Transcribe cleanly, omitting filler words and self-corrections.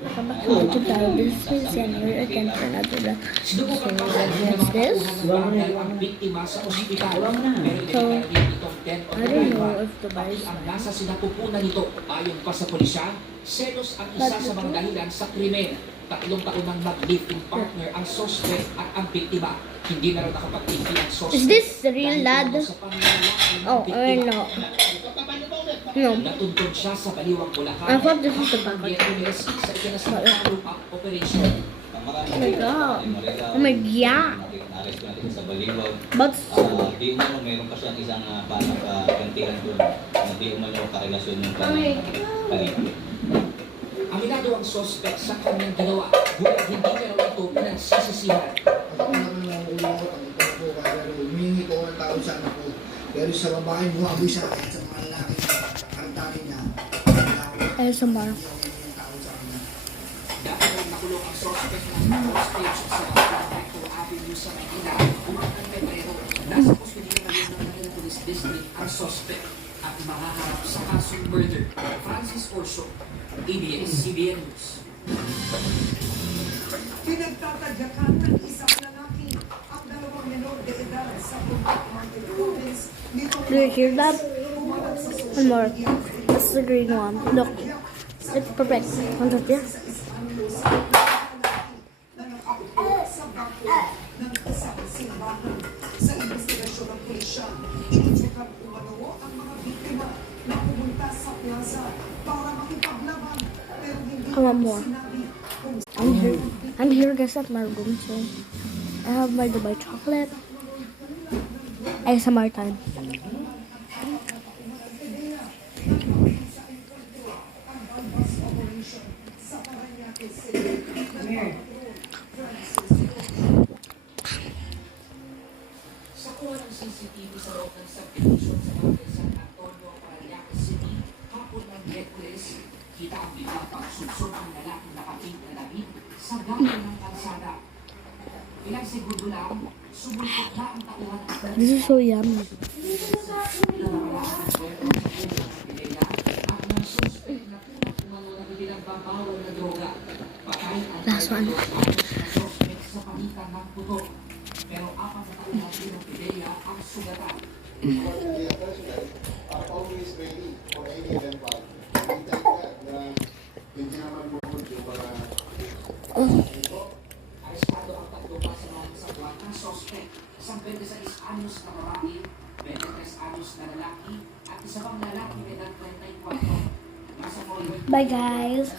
Welcome back to YouTube channel. This is Miss and we're again for another vlog. So, what's this? So, I don't know if the bar is ang nasa sinapupunan nito ayon pa sa pulisya, selos ang isa sa mga dahilan sa krimen. 3 taon nang mag-live-in partner ang suspect at ang biktima. Hindi na raw nakapagtingin ang suspect. Is this the real dad? Oh, I no. No. Natuntun siya sa Baliwang, Bulacan. I thought this was the backup. Sa ikinasang follow-up operation. Oh my god. Oh my god. Aresto natin sa Baliwag. But, Di umano, meron pa siyang isang kantihan doon na di umano karelasyon ng palibig. Aminado ang suspect sa kanyang ginawa. Ngunit hindi niya raw ito pinagsisisihan. Ako naman ang ulo ko, ang ito ko, kaya humingi ko ng tao sa anak ko. Pero sa babae, buhaboy sa akin, sa mga lalaki na kartari niya. ASMR. Dahil nang nakulong ang suspect ng hostage sa Recto Avenue sa Manila, umakan Pebrero, nasa kustudiyo na rin ng Manila Police District ang suspect at mahaharap sa kasong murder. Francis Orso, ABS-CBN News. Pinagtatadyakan ng isang lalaki ang 2 menor de edad sa Bulacan Market Province. Do you hear that? One more. That's the green one. Look. It's perfect. One of you. Sa investigasyon ng pulisya, inutukan umano ang mga biktima na pumunta sa plaza para makipaglaban pero hindi Come on, more. sinabi kung I'm here guys at my room, so I have my Dubai chocolate. ASMR time. Sa kuha ng CCTV sa loob ng subdivision sa Barangay San Antonio, Parañaque City, hapon ng Miyerkules, kita ang biglang pagsudsod ng lalaking nakapink na damit sa gawin ng kalsada. Ilang segundo lang, sumulpot na ang tauhan ng This is so yummy. Last one. Pero apat na taon natin ng pideya ang sugatan. Always ready for any event like that na hindi naman bukod yung para Arestado ang 3 pasangan sa buwan ng suspect. Isang 26 anyos na babae, 23 anyos na lalaki, at isa pang lalaki na edad 34. Nasa Bye guys.